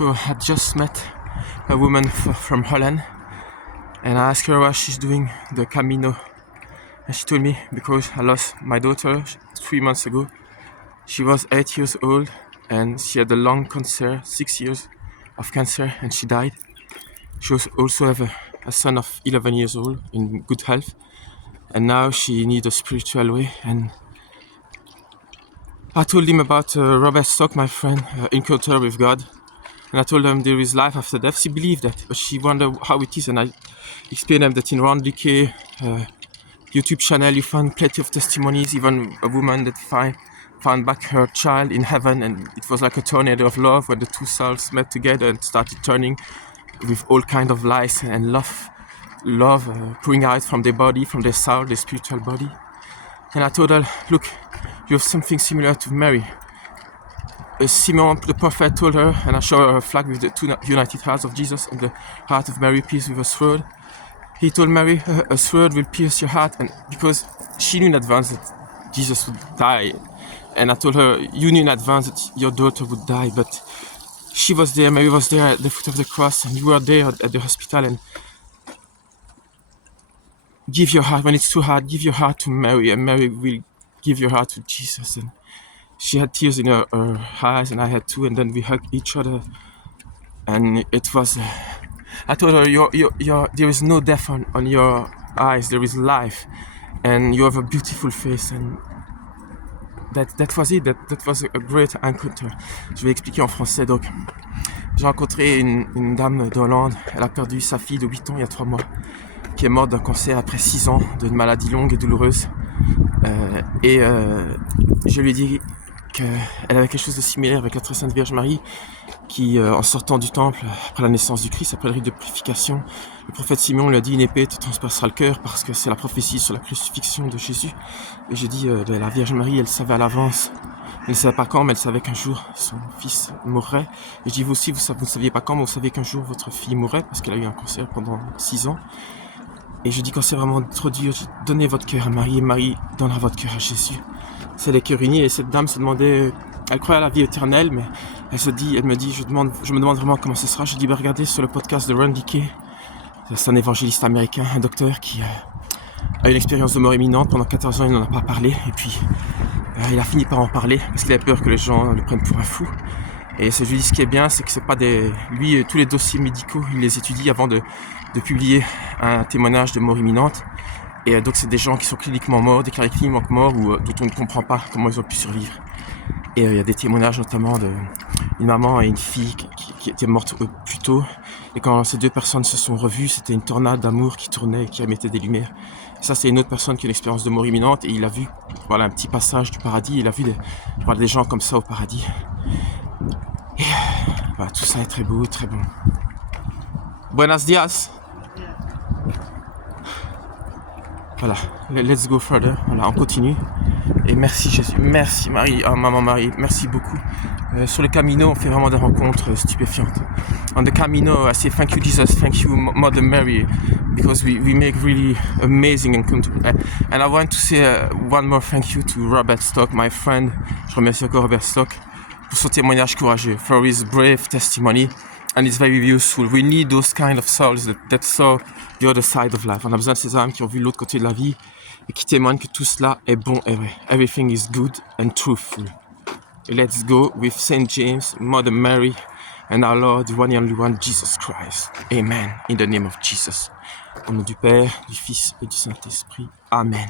So I just met a woman from Holland, and I asked her what she's doing the Camino, and she told me because I lost my daughter 3 months ago. She was 8 years old and she had a lung cancer, 6 years of cancer, and she died. She also have a son of 11 years old in good health, and now she needs a spiritual way. And I told him about Robert Stock, my friend, encounter with God. And I told him there is life after death. She believed that, but she wondered how it is. And I explained them that in Ron Dickey YouTube channel you find plenty of testimonies, even a woman that found back her child in heaven, and it was like a tornado of love where the two souls met together and started turning with all kind of lies and love pouring out from their body, from their soul, their spiritual body. And I told her, look, you have something similar to Mary. Simon the prophet told her, and I showed her a flag with the two united hearts of Jesus and the heart of Mary pierced with a sword. He told Mary, a sword will pierce your heart, and because she knew in advance that Jesus would die. And I told her, you knew in advance that your daughter would die, but she was there, Mary was there at the foot of the cross, and you were there at the hospital. And give your heart, when it's too hard, give your heart to Mary, and Mary will give your heart to Jesus. And she had tears in her eyes, and I had too, and then we hugged each other. And it was, I told her, there is no death on your eyes, there is life, and you have a beautiful face. And that was it, that was a great encounter. Je vais expliquer en français. Donc, j'ai rencontré une dame de Hollande, elle a perdu sa fille de 8 ans il y a 3 mois, qui est morte d'un cancer après 6 ans d'une maladie longue et douloureuse. Je lui ai dit qu'elle avait quelque chose de similaire avec la très sainte Vierge Marie, qui, en sortant du temple, après la naissance du Christ, après le rite de purification, le prophète Simeon lui a dit, une épée te transpercera le cœur, parce que c'est la prophétie sur la crucifixion de Jésus. Et j'ai dit, la Vierge Marie, elle savait à l'avance, elle ne savait pas quand, mais elle savait qu'un jour son fils mourrait. Et je dis, vous aussi, vous ne saviez pas quand, mais vous savez qu'un jour votre fille mourrait, parce qu'elle a eu un cancer pendant 6 ans. Et je dis, quand c'est vraiment trop dur, donnez votre cœur à Marie, et Marie donnera votre cœur à Jésus. C'est les cœurs unis. Et cette dame se demandait, elle croyait à la vie éternelle, mais elle me dit, je me demande vraiment comment ce sera. Je dis, regardez sur le podcast de Ron Dickey, c'est un évangéliste américain, un docteur qui a eu une expérience de mort imminente. Pendant 14 ans, il n'en a pas parlé, et puis il a fini par en parler, parce qu'il avait peur que les gens le prennent pour un fou. Et je lui dis, ce qui est bien, c'est que c'est pas lui, tous les dossiers médicaux, il les étudie avant de publier un témoignage de mort imminente. Et donc c'est des gens qui sont cliniquement morts, déclarés cliniquement morts, ou dont on ne comprend pas comment ils ont pu survivre. Et il y a des témoignages notamment d'une maman et une fille qui étaient mortes plus tôt. Et quand ces 2 personnes se sont revues, c'était une tornade d'amour qui tournait et qui émettait des lumières. Et ça, c'est une autre personne qui a une expérience de mort imminente, et il a vu un petit passage du paradis, il a vu des gens comme ça au paradis. Et tout ça est très beau, très bon. Buenos dias. Voilà, let's go further. Voilà, on continue. Et merci Jésus, merci Marie, Maman Marie, merci beaucoup. Sur le Camino, on fait vraiment des rencontres stupéfiantes. On the Camino, I say thank you Jesus, thank you Mother Mary, because we make really amazing encounters. And I want to say one more thank you to Robert Stock, my friend. Je remercie encore Robert Stock pour son témoignage courageux, for his brave testimony. And it's very useful. We need those kind of souls that saw the other side of life. On a besoin de ces âmes qui ont vu l'autre côté de la vie et qui témoignent que tout cela est bon et vrai. Everything is good and truthful. Let's go with Saint James, Mother Mary, and our Lord, the one and only one, Jesus Christ. Amen. In the name of Jesus. Au nom du Père, du Fils et du Saint-Esprit. Amen.